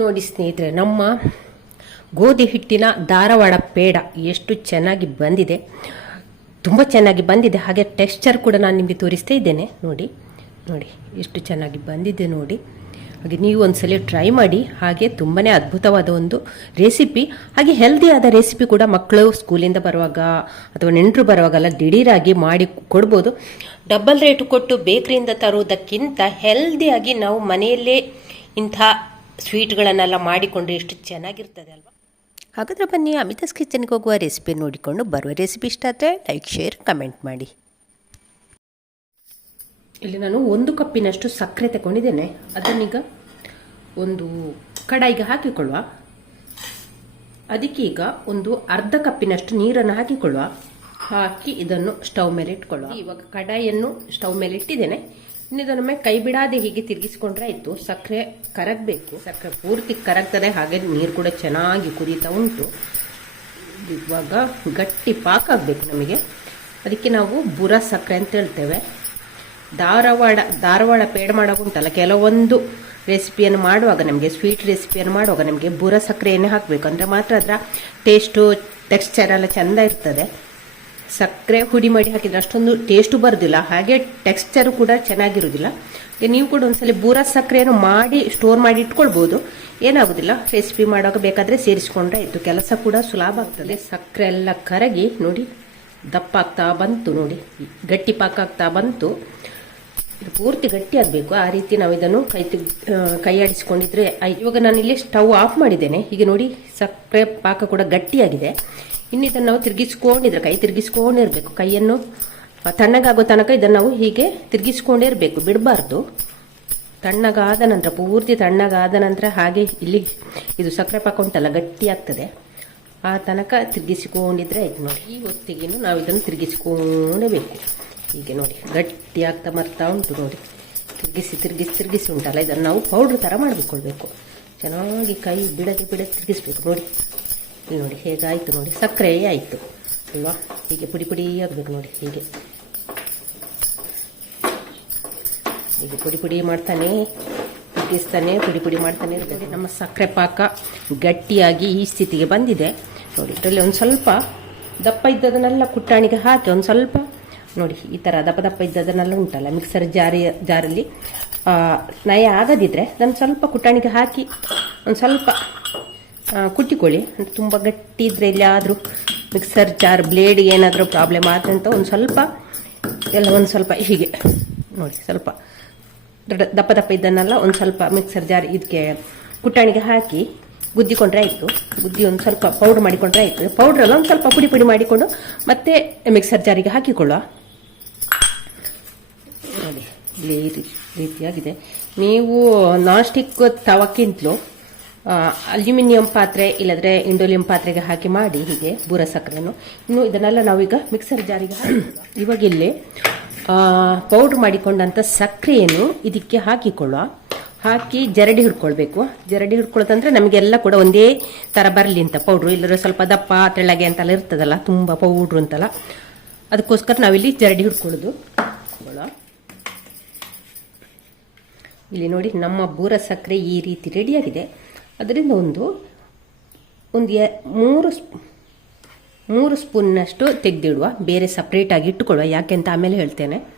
ನೋಡಿ ಸ್ನೇಹಿತರೆ, ನಮ್ಮ ಗೋಧಿ ಹಿಟ್ಟಿನ ಧಾರವಾಡ ಪೇಡ ಎಷ್ಟು ಚೆನ್ನಾಗಿ ಬಂದಿದೆ. ತುಂಬ ಚೆನ್ನಾಗಿ ಬಂದಿದೆ. ಹಾಗೆ ಟೆಕ್ಸ್ಚರ್ ಕೂಡ ನಾನು ನಿಮಗೆ ತೋರಿಸ್ತಾ ಇದ್ದೇನೆ. ನೋಡಿ ನೋಡಿ, ಎಷ್ಟು ಚೆನ್ನಾಗಿ ಬಂದಿದೆ ನೋಡಿ. ಹಾಗೆ ನೀವು ಒಂದ್ಸಲ ಟ್ರೈ ಮಾಡಿ, ಹಾಗೆ ತುಂಬಾ ಅದ್ಭುತವಾದ ಒಂದು ರೆಸಿಪಿ ಹಾಗೆ ಹೆಲ್ದಿ ಆದ ರೆಸಿಪಿ ಕೂಡ ಮಕ್ಕಳು ಸ್ಕೂಲಿಂದ ಬರುವಾಗ ಅಥವಾ ನೆಂಟರು ಬರುವಾಗಲ್ಲ ದಿಢೀರಾಗಿ ಮಾಡಿ ಕೊಡ್ಬೋದು. ಡಬಲ್ ರೇಟ್ ಕೊಟ್ಟು ಬೇಕರಿಯಿಂದ ತರುವುದಕ್ಕಿಂತ ಹೆಲ್ದಿಯಾಗಿ ನಾವು ಮನೆಯಲ್ಲೇ ಇಂಥ ಸ್ವೀಟ್ಗಳನ್ನೆಲ್ಲ ಮಾಡಿಕೊಂಡ್ರೆ ಎಷ್ಟು ಚೆನ್ನಾಗಿರ್ತದೆ ಅಲ್ವಾ? ಹಾಗಾದ್ರೆ ಬನ್ನಿ ಅಮಿತಾಸ್ ಕಿಚನ್ಗೆ ಹೋಗುವ ರೆಸಿಪಿ ನೋಡಿಕೊಂಡು ಬರುವ ರೆಸಿಪಿ ಇಷ್ಟ ಆದರೆ ಲೈಕ್ ಶೇರ್ ಕಮೆಂಟ್ ಮಾಡಿ. ಇಲ್ಲಿ ನಾನು ಒಂದು ಕಪ್ಪಿನಷ್ಟು ಸಕ್ಕರೆ ತಗೊಂಡಿದ್ದೇನೆ. ಅದನ್ನೀಗ ಒಂದು ಕಡಾಯಿಗೆ ಹಾಕಿಕೊಳ್ಳುವ. ಅದಕ್ಕೆ ಈಗ ಒಂದು ಅರ್ಧ ಕಪ್ಪಿನಷ್ಟು ನೀರನ್ನು ಹಾಕಿಕೊಳ್ಳುವ. ಹಾಕಿ ಇದನ್ನು ಸ್ಟವ್ ಮೇಲೆ ಇಟ್ಕೊಳ್ಳುವ. ಇವಾಗ ಕಡಾಯಿಯನ್ನು ಸ್ಟವ್ ಮೇಲೆ ಇಟ್ಟಿದ್ದೇನೆ. ಇನ್ನು ಮೇಲೆ ಕೈ ಬಿಡಾದೆ ಹೀಗೆ ತಿರುಗಿಸ್ಕೊಂಡ್ರೆ ಆಯ್ತು. ಸಕ್ಕರೆ ಕರಗಬೇಕು. ಸಕ್ಕರೆ ಪೂರ್ತಿ ಕರಗ್ತದೆ, ಹಾಗೆ ನೀರು ಕೂಡ ಚೆನ್ನಾಗಿ ಕುದೀತಾ ಉಂಟು. ಇವಾಗ ಗಟ್ಟಿ ಪಾಕ ಆಗಬೇಕು ನಮಗೆ. ಅದಕ್ಕೆ ನಾವು ಬುರ ಸಕ್ಕರೆ ಅಂತ ಹೇಳ್ತೇವೆ. ಧಾರವಾಡ ಧಾರವಾಡ ಪೇಡ ಮಾಡೋಕ್ಕುಂಟಲ್ಲ ಕೆಲವೊಂದು ರೆಸಿಪಿಯನ್ನು ಮಾಡುವಾಗ ನಮಗೆ ಸ್ವೀಟ್ ರೆಸಿಪಿಯನ್ನು ಮಾಡುವಾಗ ನಮಗೆ ಬುರ ಸಕ್ಕರೆಯನ್ನೇ ಹಾಕಬೇಕು. ಅಂದರೆ ಮಾತ್ರ ಅದರ ಟೇಸ್ಟು ಟೆಕ್ಸ್ಚರ್ ಎಲ್ಲ ಚೆಂದ ಇರ್ತದೆ. ಸಕ್ಕರೆ ಹುಡಿ ಮಾಡಿ ಹಾಕಿದ್ರೆ ಅಷ್ಟೊಂದು ಟೇಸ್ಟು ಬರೋದಿಲ್ಲ. ಹಾಗೆ ಟೆಕ್ಸ್ಚರು ಕೂಡ ಚೆನ್ನಾಗಿರೋದಿಲ್ಲ. ನೀವು ಕೂಡ ಒಂದ್ಸಲ ಬೂರ ಸಕ್ಕರೆಯನ್ನು ಮಾಡಿ ಸ್ಟೋರ್ ಮಾಡಿ ಇಟ್ಕೊಳ್ಬೋದು. ಏನಾಗೋದಿಲ್ಲ ರೆಸಿಪಿ ಮಾಡುವಾಗ ಬೇಕಾದರೆ ಸೇರಿಸ್ಕೊಂಡ್ರೆ ಆಯಿತು. ಕೆಲಸ ಕೂಡ ಸುಲಭ ಆಗ್ತದೆ. ಸಕ್ಕರೆ ಎಲ್ಲ ಕರಗಿ ನೋಡಿ ದಪ್ಪ ಆಗ್ತಾ ಬಂತು ನೋಡಿ. ಗಟ್ಟಿ ಪಾಕ ಆಗ್ತಾ ಬಂತು. ಇದು ಪೂರ್ತಿ ಗಟ್ಟಿ ಆಗಬೇಕು. ಆ ರೀತಿ ನಾವು ಇದನ್ನು ಕೈ ಕೈ ಆಡಿಸ್ಕೊಂಡಿದ್ರೆ ಇವಾಗ ನಾನು ಇಲ್ಲಿ ಸ್ಟವ್ ಆಫ್ ಮಾಡಿದ್ದೇನೆ. ಹೀಗೆ ನೋಡಿ, ಸಕ್ಕರೆ ಪಾಕ ಕೂಡ ಗಟ್ಟಿಯಾಗಿದೆ. ಇನ್ನು ಇದನ್ನು ನಾವು ತಿರುಗಿಸ್ಕೊಂಡಿದ್ರೆ, ಕೈ ತಿರುಗಿಸ್ಕೊಂಡಿರಬೇಕು ಕೈಯನ್ನು ತಣ್ಣಗಾಗೋ ತನಕ ಇದನ್ನು ನಾವು ಹೀಗೆ ತಿರುಗಿಸ್ಕೊಂಡೇ ಇರಬೇಕು, ಬಿಡಬಾರ್ದು. ತಣ್ಣಗಾದ ನಂತರ, ಪೂರ್ತಿ ತಣ್ಣಗಾದ ನಂತರ ಹಾಗೆ ಇಲ್ಲಿ ಇದು ಸಕ್ಕರೆ ಪಾಕ ಉಂಟಲ್ಲ, ಗಟ್ಟಿ ಆಗ್ತದೆ. ಆ ತನಕ ತಿರುಗಿಸಿಕೊಂಡಿದ್ರೆ ಆಯ್ತು ನೋಡಿ. ಈ ಹೊತ್ತಿಗೆನು ನಾವು ಇದನ್ನು ತಿರುಗಿಸ್ಕೊಂಡೇಬೇಕು ಹೀಗೆ ನೋಡಿ, ಗಟ್ಟಿ ಆಗ್ತಾ ಮರ್ತಾ ಉಂಟು ನೋಡಿ. ತಿರುಗಿಸಿ ತಿರುಗಿಸಿ ತಿರುಗಿಸಿ ಉಂಟಲ್ಲ, ಇದನ್ನು ನಾವು ಪೌಡ್ರ್ ಥರ ಮಾಡಿಕೊಳ್ಬೇಕು ಚೆನ್ನಾಗಿ ಕೈ ಬಿಡದೆ ಬಿಡದೆ ತಿರುಗಿಸ್ಬೇಕು ನೋಡಿ. ಇಲ್ಲಿ ನೋಡಿ ಹೇಗಾಯಿತು ನೋಡಿ. ಸಕ್ಕರೆ ಆಯಿತು, ಅಲ್ವಾ? ಹೀಗೆ ಪುಡಿ ಪುಡಿ ಆಗಬೇಕು ನೋಡಿ, ಹೀಗೆ. ಹೀಗೆ ಪುಡಿ ಪುಡಿ ಮಾಡ್ತಾನೆ, ಕುಟ್ಟಿಸ್ತಾನೆ, ಪುಡಿ ಪುಡಿ ಮಾಡ್ತಾನೆ. ಇರ್ತದೆ ನಮ್ಮ ಸಕ್ಕರೆ ಪಾಕ ಗಟ್ಟಿಯಾಗಿ ಈ ಸ್ಥಿತಿಗೆ ಬಂದಿದೆ. ನೋಡಿ, ಇದರಲ್ಲಿ ಒಂದು ಸ್ವಲ್ಪ ದಪ್ಪ ಇದ್ದದನ್ನೆಲ್ಲ ಕುಟ್ಟಾಣಿಗೆ ಹಾಕಿ, ಒಂದು ಸ್ವಲ್ಪ, ನೋಡಿ, ಈ ಥರ ದಪ್ಪ ದಪ್ಪ ಇದ್ದದನ್ನೆಲ್ಲ ಉಂಟಲ್ಲ ಮಿಕ್ಸರ್ ಜಾರಿ, ಜಾರಲ್ಲಿ. ನಯ ಆಗದಿದ್ರೆ ಅದನ್ನು ಸ್ವಲ್ಪ ಕುಟ್ಟಾಣಿಗೆ ಹಾಕಿ, ಒಂದು ಸ್ವಲ್ಪ ಕುಟ್ಟಿಕೊಳ್ಳಿ ಅಂದರೆ ತುಂಬ ಗಟ್ಟಿ ಇದ್ರೆ ಎಲ್ಲಿಯಾದರೂ ಮಿಕ್ಸರ್ ಜಾರ್ ಬ್ಲೇಡ್ ಏನಾದರೂ ಪ್ರಾಬ್ಲಮ್ ಆದಂತ ಒಂದು ಸ್ವಲ್ಪ, ಎಲ್ಲ ಒಂದು ಸ್ವಲ್ಪ ಹೀಗೆ. ನೋಡಿ, ಸ್ವಲ್ಪ ದೊಡ್ಡ ದಪ್ಪ ದಪ್ಪ ಇದ್ದನ್ನೆಲ್ಲ ಒಂದು ಸ್ವಲ್ಪ ಮಿಕ್ಸರ್ ಜಾರ್ ಇದಕ್ಕೆ ಕುಟ್ಟಾಣಿಗೆ ಹಾಕಿ ಗುದ್ದಿಕೊಂಡ್ರೆ ಆಯಿತು. ಗುದ್ದಿ ಒಂದು ಸ್ವಲ್ಪ ಪೌಡ್ರ್ ಮಾಡಿಕೊಂಡ್ರೆ ಆಯಿತು. ಪೌಡ್ರಲ್ಲ ಒಂದು ಸ್ವಲ್ಪ ಪುಡಿ ಪುಡಿ ಮಾಡಿಕೊಂಡು ಮತ್ತೆ ಮಿಕ್ಸರ್ ಜಾರಿಗೆ ಹಾಕಿಕೊಳ್ಳುವ. ನೋಡಿ ಈ ರೀತಿಯಾಗಿದೆ. ನೀವು ನಾನ್ ಸ್ಟಿಕ್ ತವಕ್ಕಿಂತಲೂ ಅಲ್ಯೂಮಿನಿಯಂ ಪಾತ್ರೆ ಇಲ್ಲದ್ರೆ ಇಂಡೋಲಿಯಂ ಪಾತ್ರೆಗೆ ಹಾಕಿ ಮಾಡಿ ಹೀಗೆ ಬೂರ ಸಕ್ಕರೆನು ಇನ್ನು ಇದನ್ನೆಲ್ಲ ನಾವೀಗ ಮಿಕ್ಸರ್ ಜಾರಿಗೆ. ಇವಾಗ ಇಲ್ಲಿ ಪೌಡ್ರ್ ಮಾಡಿಕೊಂಡಂಥ ಸಕ್ಕರೆಯನ್ನು ಇದಕ್ಕೆ ಹಾಕಿಕೊಳ್ಳುವ. ಹಾಕಿ ಜರಡಿ ಹಿಡ್ಕೊಳ್ಬೇಕು ಜರಡಿ ಹಿಡ್ಕೊಳ್ಳೋದಂದ್ರೆ ನಮಗೆಲ್ಲ ಕೂಡ ಒಂದೇ ಥರ ಬರಲಿ ಅಂತ ಪೌಡ್ರು ಇಲ್ಲದ್ರೆ ಸ್ವಲ್ಪ ದಪ್ಪ, ತೆಳ್ಳಗೆ ಅಂತೆಲ್ಲ ಇರ್ತದಲ್ಲ, ತುಂಬ ಪೌಡ್ರು ಅಂತಲ್ಲ. ಅದಕ್ಕೋಸ್ಕರ ನಾವಿಲ್ಲಿ ಜರಡಿ ಹಿಡ್ಕೊಳ್ಳೋದು ಇಲ್ಲಿ ನೋಡಿ ನಮ್ಮ ಬೂರ ಸಕ್ಕರೆ ಈ ರೀತಿ ರೆಡಿಯಾಗಿದೆ ಅದರಿಂದ ಒಂದು ಒಂದು ಎ- ಮೂರು ಮೂರು ಸ್ಪೂನ್ನಷ್ಟು ತೆಗೆದಿಡುವ, ಬೇರೆ ಸಪ್ರೇಟಾಗಿ ಇಟ್ಟುಕೊಳ್ಳುವ, ಯಾಕೆ ಅಂತ ಆಮೇಲೆ ಹೇಳ್ತೇನೆ.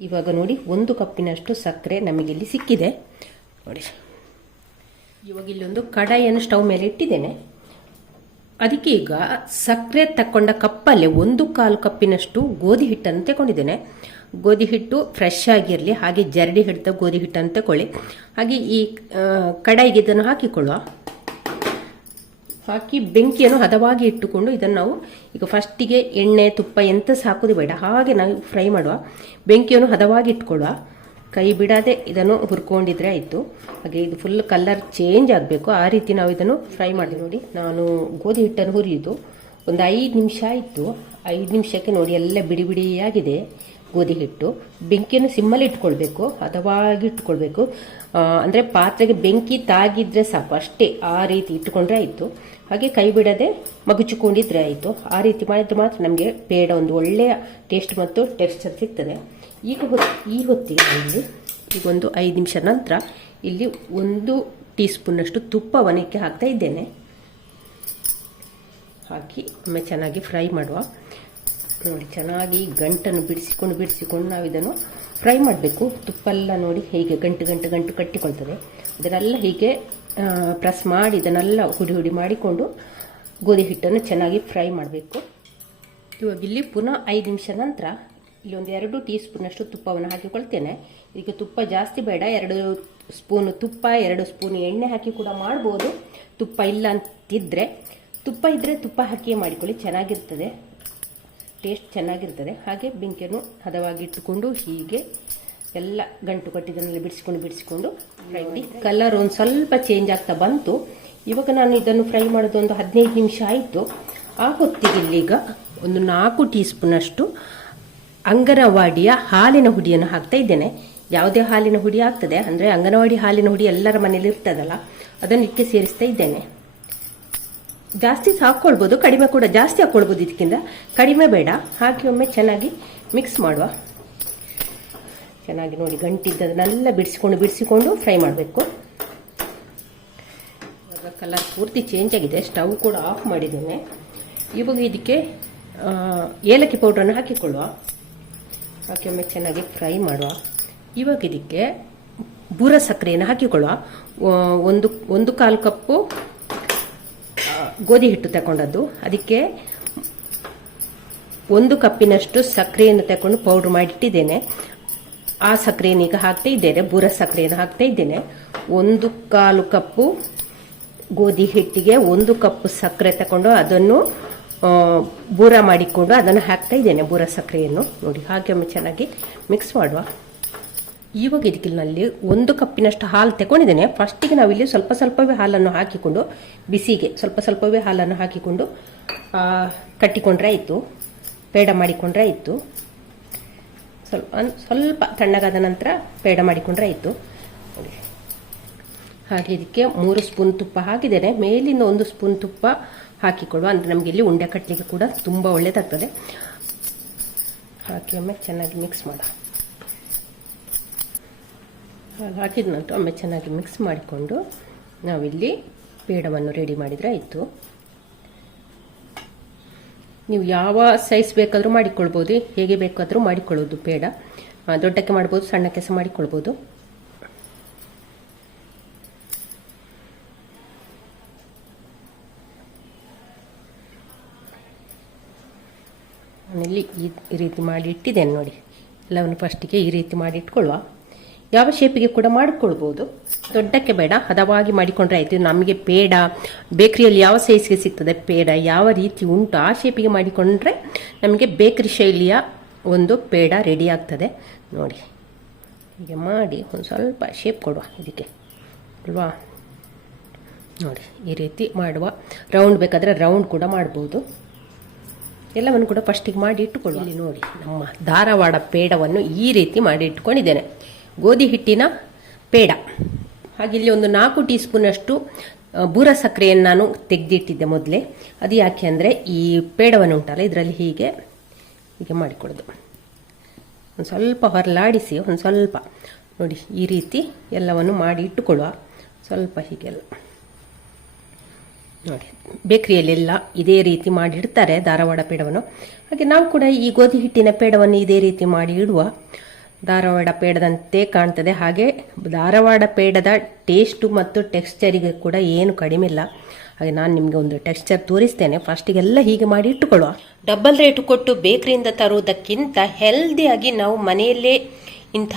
ಇವಾಗ ನೋಡಿ, ಒಂದು ಕಪ್ಪಿನಷ್ಟು ಸಕ್ಕರೆ ನಮಗಿಲ್ಲಿ ಸಿಕ್ಕಿದೆ. ನೋಡಿ. ಇವಾಗ ಇಲ್ಲೊಂದು ಕಡಾಯಿಯನ್ನು ಸ್ಟವ್ ಮೇಲೆ ಇಟ್ಟಿದ್ದೇನೆ. ಅದಕ್ಕೆ ಈಗ ಸಕ್ಕರೆ ತಕ್ಕೊಂಡ ಕಪ್ಪಲ್ಲೇ ಒಂದು ಕಾಲು ಕಪ್ಪಿನಷ್ಟು ಗೋಧಿ ಹಿಟ್ಟನ್ನು ತಗೊಂಡಿದ್ದೇನೆ. ಗೋಧಿ ಹಿಟ್ಟು ಫ್ರೆಶ್ ಆಗಿರಲಿ, ಹಾಗೆ ಜರಡಿ ಹಿಡಿದ ಗೋಧಿ ಹಿಟ್ಟನ್ನು ತಗೊಳ್ಳಿ ಹಾಗೆ ಈ ಕಡಾಯಿಗೆ ಇದನ್ನು ಹಾಕಿಕೊಳ್ಳುವ. ಹಾಕಿ ಬೆಂಕಿಯನ್ನು ಹದವಾಗಿ ಇಟ್ಟುಕೊಂಡು ಇದನ್ನು ನಾವು ಈಗ ಫಸ್ಟಿಗೆ ಎಣ್ಣೆ, ತುಪ್ಪ ಎಂತ ಸಾಕೋದು ಬೇಡ, ಹಾಗೆ ನಾವು ಫ್ರೈ ಮಾಡುವ. ಬೆಂಕಿಯನ್ನು ಹದವಾಗಿ ಇಟ್ಕೊಳ್ಳುವ. ಕೈ ಬಿಡದೆ ಇದನ್ನು ಹುರ್ಕೊಂಡಿದ್ರೆ ಆಯಿತು. ಹಾಗೆ ಇದು ಫುಲ್ ಕಲರ್ ಚೇಂಜ್ ಆಗಬೇಕು. ಆ ರೀತಿ ನಾವು ಇದನ್ನು ಫ್ರೈ ಮಾಡಿ ನೋಡಿ, ನಾನು ಗೋಧಿ ಹಿಟ್ಟನ್ನು ಹುರಿಯೋದು ಒಂದು ಐದು ನಿಮಿಷ ಆಯಿತು. ಐದು ನಿಮಿಷಕ್ಕೆ ನೋಡಿ, ಎಲ್ಲ ಬಿಡಿ ಬಿಡಿಯಾಗಿದೆ ಗೋಧಿ ಹಿಟ್ಟು. ಬೆಂಕಿಯನ್ನು ಸಿಮ್ಮಲ್ಲಿ ಇಟ್ಕೊಳ್ಬೇಕು, ಹದವಾಗಿ ಇಟ್ಕೊಳ್ಬೇಕು. ಅಂದ್ರೆ ಪಾತ್ರೆಗೆ ಬೆಂಕಿ ತಾಗಿದ್ರೆ ಸಾಕು. ಅಷ್ಟೇ ಆ ರೀತಿ ಇಟ್ಕೊಂಡ್ರೆ ಆಯಿತು. ಹಾಗೆ ಕೈ ಬಿಡದೆ ಮಗುಚಿಕೊಂಡಿದ್ರೆ ಆಯಿತು. ಆ ರೀತಿ ಮಾಡಿದ್ರೆ ಮಾತ್ರ ನಮಗೆ ಪೇಡ ಒಂದು ಒಳ್ಳೆಯ ಟೇಸ್ಟ್ ಮತ್ತು ಟೆಕ್ಸ್ಚರ್ ಸಿಗ್ತದೆ. ಈಗ ಹೊತ್ತು ಈ ಹೊತ್ತಿಗೆ ಇಲ್ಲಿ. ಈಗ ಒಂದು ಐದು ನಿಮಿಷ ನಂತರ ಇಲ್ಲಿ ಒಂದು ಟೀ ಸ್ಪೂನಷ್ಟು ತುಪ್ಪ ಇದಕ್ಕೆ ಹಾಕ್ತಾ ಇದ್ದೇನೆ. ಹಾಕಿ ಒಮ್ಮೆ ಚೆನ್ನಾಗಿ ಫ್ರೈ ಮಾಡುವ. ನೋಡಿ, ಚೆನ್ನಾಗಿ ಗಂಟನ್ನು ಬಿಡಿಸಿಕೊಂಡು ಬಿಡಿಸಿಕೊಂಡು ನಾವು ಇದನ್ನು ಫ್ರೈ ಮಾಡಬೇಕು. ತುಪ್ಪ ಎಲ್ಲ ನೋಡಿ ಹೀಗೆ ಗಂಟು ಗಂಟು ಗಂಟು ಕಟ್ಟಿಕೊಳ್ತದೆ. ಅದನ್ನೆಲ್ಲ ಹೀಗೆ ಪ್ರೆಸ್ ಮಾಡಿ ಇದನ್ನೆಲ್ಲ ಹುಡಿ ಹುಡಿ ಮಾಡಿಕೊಂಡು ಗೋಧಿ ಹಿಟ್ಟನ್ನು ಚೆನ್ನಾಗಿ ಫ್ರೈ ಮಾಡಬೇಕು. ಇವಾಗ ಇಲ್ಲಿ ಪುನಃ ಐದು ನಿಮಿಷ ನಂತರ ಇಲ್ಲಿ ಒಂದು ಎರಡು ಟೀ ಸ್ಪೂನಷ್ಟು ತುಪ್ಪವನ್ನು ಹಾಕಿಕೊಳ್ತೇನೆ. ಇದಕ್ಕೆ ತುಪ್ಪ ಜಾಸ್ತಿ ಬೇಡ, ಎರಡು ಸ್ಪೂನು ತುಪ್ಪ, ಎರಡು ಸ್ಪೂನ್ ಎಣ್ಣೆ ಹಾಕಿ ಕೂಡ ಮಾಡ್ಬೋದು. ತುಪ್ಪ ಇಲ್ಲ ಅಂತಿದ್ರೆ, ತುಪ್ಪ ಇದ್ದರೆ ತುಪ್ಪ ಹಾಕಿಯೇ ಮಾಡಿಕೊಳ್ಳಿ, ಚೆನ್ನಾಗಿರ್ತದೆ. ಟೇಸ್ಟ್ ಚೆನ್ನಾಗಿರ್ತದೆ. ಹಾಗೆ ಬೆಂಕಿಯನ್ನು ಹದವಾಗಿ ಇಟ್ಟುಕೊಂಡು ಹೀಗೆ ಎಲ್ಲ ಗಂಟು ಕಟ್ಟಿದನ್ನೆಲ್ಲ ಬಿಡಿಸ್ಕೊಂಡು, ಬಿಡಿಸಿಕೊಂಡು ಫ್ರೈ ಮಾಡಿ, ಕಲರ್ ಒಂದು ಸ್ವಲ್ಪ ಚೇಂಜ್ ಆಗ್ತಾ ಬಂತು. ಇವಾಗ ನಾನು ಇದನ್ನು ಫ್ರೈ ಮಾಡೋದು ಒಂದು ಹದಿನೈದು ನಿಮಿಷ ಆಯಿತು. ಆ ಹೊತ್ತಿಗೆ ಇಲ್ಲಿಗ ಒಂದು ನಾಲ್ಕು ಟೀ ಸ್ಪೂನಷ್ಟು ಅಂಗನವಾಡಿಯ ಹಾಲಿನ ಹುಡಿಯನ್ನು ಹಾಕ್ತಾ ಇದ್ದೇನೆ. ಯಾವುದೇ ಹಾಲಿನ ಹುಡಿ ಆಗ್ತದೆ. ಅಂದರೆ ಅಂಗನವಾಡಿ ಹಾಲಿನ ಹುಡಿ ಎಲ್ಲರ ಮನೇಲಿ ಇರ್ತದಲ್ಲ, ಅದನ್ನು ಇದಕ್ಕೆ ಸೇರಿಸ್ತಾ ಇದ್ದೇನೆ. ಜಾಸ್ತಿ ಹಾಕ್ಕೊಳ್ಬೋದು ಕಡಿಮೆ ಕೂಡ ಜಾಸ್ತಿ ಹಾಕ್ಕೊಳ್ಬೋದು ಇದಕ್ಕಿಂತ. ಕಡಿಮೆ ಬೇಡ. ಹಾಕಿ ಒಮ್ಮೆ ಚೆನ್ನಾಗಿ ಮಿಕ್ಸ್ ಮಾಡುವ. ಚೆನ್ನಾಗಿ ನೋಡಿ ಗಂಟಿದ್ದದನ್ನೆಲ್ಲ ಬಿಡಿಸಿಕೊಂಡು ಬಿಡಿಸಿಕೊಂಡು ಫ್ರೈ ಮಾಡಬೇಕು. ಇವಾಗ ಕಲರ್ ಪೂರ್ತಿ ಚೇಂಜ್ ಆಗಿದೆ. ಸ್ಟವ್ ಕೂಡ ಆಫ್ ಮಾಡಿದ್ದೇನೆ. ಇವಾಗ ಇದಕ್ಕೆ ಏಲಕ್ಕಿ ಪೌಡ್ರನ್ನು ಹಾಕಿಕೊಳ್ಳುವ. ಹಾಕಿ ಚೆನ್ನಾಗಿ ಫ್ರೈ ಮಾಡುವ. ಇವಾಗ ಇದಕ್ಕೆ ಬೂರ ಸಕ್ಕರೆಯನ್ನು ಹಾಕಿಕೊಳ್ಳುವ. ಒಂದು ಒಂದು ಕಾಲು ಕಪ್ಪು ಗೋಧಿ ಹಿಟ್ಟು ತಗೊಂಡದ್ದು ಅದಕ್ಕೆ ಒಂದು ಕಪ್ಪಿನಷ್ಟು ಸಕ್ಕರೆಯನ್ನು ತಗೊಂಡು ಪೌಡ್ರ್ ಮಾಡಿಟ್ಟಿದ್ದೇನೆ. ಆ ಸಕ್ಕರೆಯನ್ನು ಈಗ ಹಾಕ್ತಾ ಇದ್ದೇನೆ, ಬೂರ ಸಕ್ಕರೆಯನ್ನು ಹಾಕ್ತಾ ಇದ್ದೇನೆ. ಒಂದು ಕಾಲು ಕಪ್ಪು ಗೋಧಿ ಹಿಟ್ಟಿಗೆ ಒಂದು ಕಪ್ ಸಕ್ಕರೆ ತಗೊಂಡು ಅದನ್ನು ಬೂರ ಮಾಡಿಕೊಂಡು ಅದನ್ನು ಹಾಕ್ತಾ ಇದ್ದೇನೆ, ಬೂರ ಸಕ್ಕರೆಯನ್ನು ನೋಡಿ, ಹಾಗೆ ಒಮ್ಮೆ ಚೆನ್ನಾಗಿ ಮಿಕ್ಸ್ ಮಾಡುವ. ಇವಾಗ ಇದಕ್ಕಿನಲ್ಲಿ ಒಂದು ಕಪ್ಪಿನಷ್ಟು ಹಾಲು ತಗೊಂಡಿದ್ದೇನೆ. ಫಸ್ಟಿಗೆ ನಾವಿಲ್ಲಿ ಸ್ವಲ್ಪ ಸ್ವಲ್ಪವೇ ಹಾಲನ್ನು ಹಾಕಿಕೊಂಡು, ಬಿಸಿಗೆ ಸ್ವಲ್ಪ ಸ್ವಲ್ಪವೇ ಹಾಲನ್ನು ಹಾಕಿಕೊಂಡು ಕಟ್ಟಿಕೊಂಡ್ರೆ ಆಯಿತು. ಪೇಡ ಮಾಡಿಕೊಂಡ್ರೆ ಆಯಿತು. ಸ್ವಲ್ಪ ಸ್ವಲ್ಪ ತಣ್ಣಗಾದ ನಂತರ ಪೇಡ ಮಾಡಿಕೊಂಡ್ರೆ ಆಯಿತು. ಹಾಗೆ ಇದಕ್ಕೆ ಮೂರು ಸ್ಪೂನ್ ತುಪ್ಪ ಹಾಕಿದ್ದೇನೆ. ಮೇಲಿಂದ ಒಂದು ಸ್ಪೂನ್ ತುಪ್ಪ ಹಾಕಿಕೊಳ್ಳುವ. ಅಂದರೆ ನಮಗೆ ಇಲ್ಲಿ ಉಂಡೆ ಕಟ್ಟಲಿಕ್ಕೆ ಕೂಡ ತುಂಬ ಒಳ್ಳೆಯದಾಗ್ತದೆ ಹಾಕಿ ಒಮ್ಮೆ ಚೆನ್ನಾಗಿ ಮಿಕ್ಸ್ ಮಾಡ. ಹಾಕಿದ ನಂತರ ಒಮ್ಮೆ ಚೆನ್ನಾಗಿ ಮಿಕ್ಸ್ ಮಾಡಿಕೊಂಡು ನಾವಿಲ್ಲಿ ಪೇಡವನ್ನು ರೆಡಿ ಮಾಡಿದರೆ ಆಯಿತು. ನೀವು ಯಾವ ಸೈಜ್ ಬೇಕಾದರೂ ಮಾಡಿಕೊಳ್ಬೋದು, ಹೇಗೆ ಬೇಕಾದರೂ ಮಾಡಿಕೊಳ್ಳೋದು ಪೇಡ. ದೊಡ್ಡಕ್ಕೆ ಮಾಡ್ಬೋದು, ಸಣ್ಣಕ್ಕೆ ಸಹ ಮಾಡಿಕೊಳ್ಬೋದು. ಈ ಈ ರೀತಿ ಮಾಡಿ ಇಟ್ಟಿದ್ದೇನೆ ನೋಡಿ. ಎಲ್ಲವನ್ನು ಫಸ್ಟಿಗೆ ಈ ರೀತಿ ಮಾಡಿ ಇಟ್ಕೊಳ್ಳುವ. ಯಾವ ಶೇಪಿಗೆ ಕೂಡ ಮಾಡಿಕೊಳ್ಬೋದು. ದೊಡ್ಡಕ್ಕೆ ಬೇಡ, ಹದವಾಗಿ ಮಾಡಿಕೊಂಡ್ರೆ ಆಯಿತು. ನಮಗೆ ಪೇಡ. ಬೇಕ್ರಿಯಲ್ಲಿ ಯಾವ ಸೈಜ್ಗೆ ಸಿಗ್ತದೆ? ಪೇಡ. ಯಾವ ರೀತಿ ಉಂಟು ಆ ಶೇಪಿಗೆ ಮಾಡಿಕೊಂಡ್ರೆ ನಮಗೆ ಬೇಕ್ರಿ ಶೈಲಿಯ ಒಂದು ಪೇಡ ರೆಡಿ ಆಗ್ತದೆ. ನೋಡಿ. ಹೀಗೆ ಮಾಡಿ ಒಂದು ಸ್ವಲ್ಪ ಶೇಪ್ ಕೊಡುವ ಇದಕ್ಕೆ. ಅಲ್ವಾ? ನೋಡಿ. ಈ ರೀತಿ ಮಾಡುವ. ರೌಂಡ್ ಬೇಕಾದರೆ ರೌಂಡ್ ಕೂಡ ಮಾಡ್ಬೋದು. ಎಲ್ಲವನ್ನು ಕೂಡ ಫಸ್ಟಿಗೆ ಮಾಡಿ ಇಟ್ಟುಕೊಳ್ಳಿ ನೋಡಿ, ನಮ್ಮ ಧಾರವಾಡ ಪೇಡವನ್ನು ಈ ರೀತಿ ಮಾಡಿ ಇಟ್ಕೊಂಡಿದ್ದೇನೆ ಗೋಧಿ ಹಿಟ್ಟಿನ ಪೇಡ. ಹಾಗೆ ಇಲ್ಲಿ ಒಂದು ನಾಲ್ಕು ಟೀ ಸ್ಪೂನಷ್ಟು ಬೂರ ಸಕ್ಕರೆಯನ್ನು ನಾನು ತೆಗೆದಿಟ್ಟಿದ್ದೆ ಮೊದಲೇ. ಅದು ಯಾಕೆ ಅಂದರೆ ಈ ಪೇಡವನ್ನು ಉಂಟಲ್ಲ, ಇದರಲ್ಲಿ ಹೀಗೆ ಹೀಗೆ ಮಾಡಿಕೊಡೋದು ಒಂದು ಸ್ವಲ್ಪ ಹೊರಲಾಡಿಸಿ, ಒಂದು ಸ್ವಲ್ಪ. ನೋಡಿ, ಈ ರೀತಿ ಎಲ್ಲವನ್ನು ಮಾಡಿ ಇಟ್ಟುಕೊಳ್ಳುವ. ಸ್ವಲ್ಪ ಹೀಗೆಲ್ಲ. ನೋಡಿ, ಬೇಕರಿಯಲ್ಲೆಲ್ಲ ಇದೇ ರೀತಿ ಮಾಡಿ ಇಡ್ತಾರೆ ಧಾರವಾಡ ಪೇಡವನ್ನು. ಹಾಗೆ ನಾವು ಕೂಡ ಈ ಗೋಧಿ ಹಿಟ್ಟಿನ ಪೇಡವನ್ನು ಇದೇ ರೀತಿ ಮಾಡಿ ಇಡುವ ಧಾರವಾಡ ಪೇಡದಂತೆ ಕಾಣ್ತದೆ. ಹಾಗೆ ಧಾರವಾಡ ಪೇಡದ ಟೇಸ್ಟು ಮತ್ತು ಟೆಕ್ಸ್ಚರಿಗೆ ಕೂಡ ಏನು ಕಡಿಮೆ ಇಲ್ಲ. ಹಾಗೆ ನಾನು ನಿಮಗೆ ಒಂದು ಟೆಕ್ಸ್ಚರ್ ತೋರಿಸ್ತೇನೆ. ಫಸ್ಟಿಗೆಲ್ಲ ಹೀಗೆ ಮಾಡಿ ಇಟ್ಟುಕೊಳ್ಳುವ. ಡಬಲ್ ರೇಟ್ ಕೊಟ್ಟು ಬೇಕರಿಯಿಂದ ತರುವುದಕ್ಕಿಂತ ಹೆಲ್ದಿಯಾಗಿ ನಾವು ಮನೆಯಲ್ಲೇ ಇಂಥ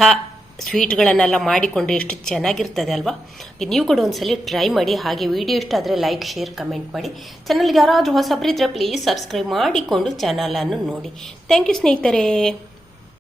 ಸ್ವೀಟ್ಗಳನ್ನೆಲ್ಲ ಮಾಡಿಕೊಂಡ್ರೆ ಎಷ್ಟು ಚೆನ್ನಾಗಿರ್ತದೆ ಅಲ್ವಾ? ನೀವು ಕೂಡ ಒಂದ್ಸಲಿ ಟ್ರೈ ಮಾಡಿ, ಹಾಗೆ ವಿಡಿಯೋ ಇಷ್ಟ ಆದರೆ ಲೈಕ್, ಶೇರ್, ಕಮೆಂಟ್ ಮಾಡಿ. ಚಾನಲ್ಗೆ ಯಾರಾದರೂ ಹೊಸಬ್ರಿದ್ರೆ ಪ್ಲೀಸ್ ಸಬ್ಸ್ಕ್ರೈಬ್ ಮಾಡಿಕೊಂಡು ಚಾನಲನ್ನು ನೋಡಿ. ಥ್ಯಾಂಕ್ ಯು ಸ್ನೇಹಿತರೆ.